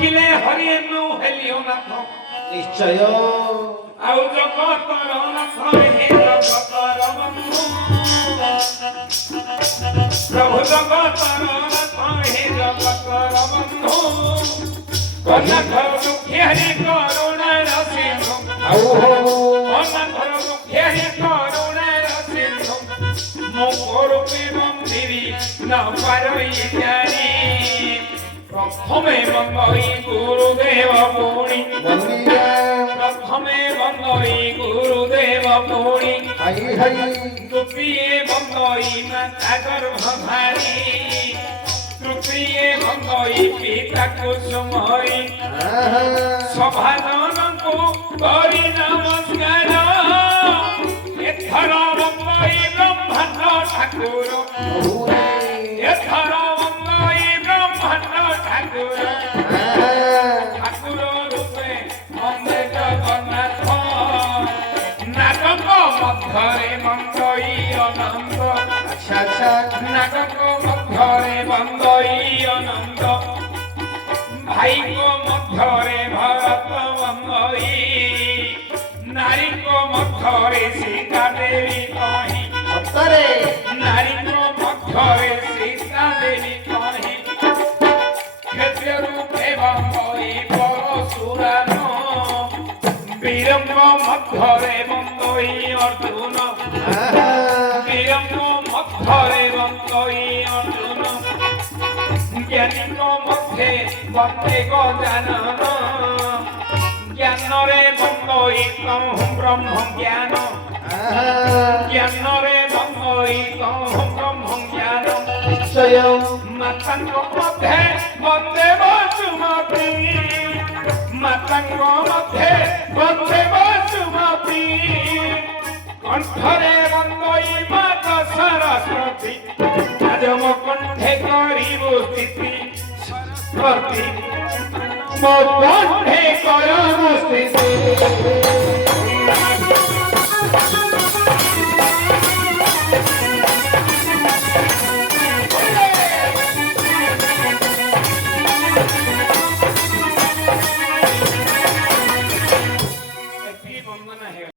ଦେଖିଲେ ହରିଏନୁ ହେଲିଓ ନାଥ ନିଶ୍ଚୟ ଆଉ ଜଗତର ନାଥ ହେ ଜଗତର ବନ୍ଧୁ ପ୍ରଭୁ ଜଗତର ନାଥ ହେ ଜଗତର ବନ୍ଧୁ ଅନାଥର ଦୁଃଖୀ ହରି କରୁଣାର ସିନ୍ଧୁ ଅନାଥର ଦୁଃଖୀ ହରି କରୁଣାର ସିନ୍ଧୁ ମୁଁ କରୁପେ ମନ୍ଦିରି ନ ପାରଇ ଜାଣି প্রথমে বন্দই গুরুদেব পুণি প্রথমে বন্দই গুরুদেব পুণি তৃতীয় বন্দই মাতা গর্ভধারী তৃতীয় বন্দই পিতা কুসুমহরি সভাজনকু করি নমস্কার এথর বন্দই ব্রহ্মাণ্ড ঠাকুর এথর বন্দই ব্রহ্মাণ্ড ঠাকুর ঠাকুর রূপে বন্দে জগন্নাথ নাটক মধ্যরে বন্দই অনন্ত নাটক মধ্যরে বন্দই অনন্ত ভাইক মধ্যরে ভরত বন্দই নারীক মধ্যরে সীতা দেবী কহি নারীক মধ্যরে সীতা দেবী কহি ক্ষেত্ররূপে বন্দই পরশুরাম বীরঙ্গ মধ্যরে বন্দই অর্জুন বীরঙ্গ মধ্যরে বন্দই অর্জুন জ্ঞানীক মধ্যে বন্দে গজানন জ্ঞানরে বন্দই ব্রহ্ম জ্ঞান জ্ঞানরে বন্দই ব্রহ্ম জ্ঞান মাতাঙ্গ মধ্যে বন্দে বসুমতী মাতাঙ্গ মধ্যে বন্দে বসুমতী কণ্ঠরে বন্দই মাতা সরস্বতী আজম কণ্ঠে করিব স্থিতি সরস্বতী মো কণ্ঠে করব স্থিতি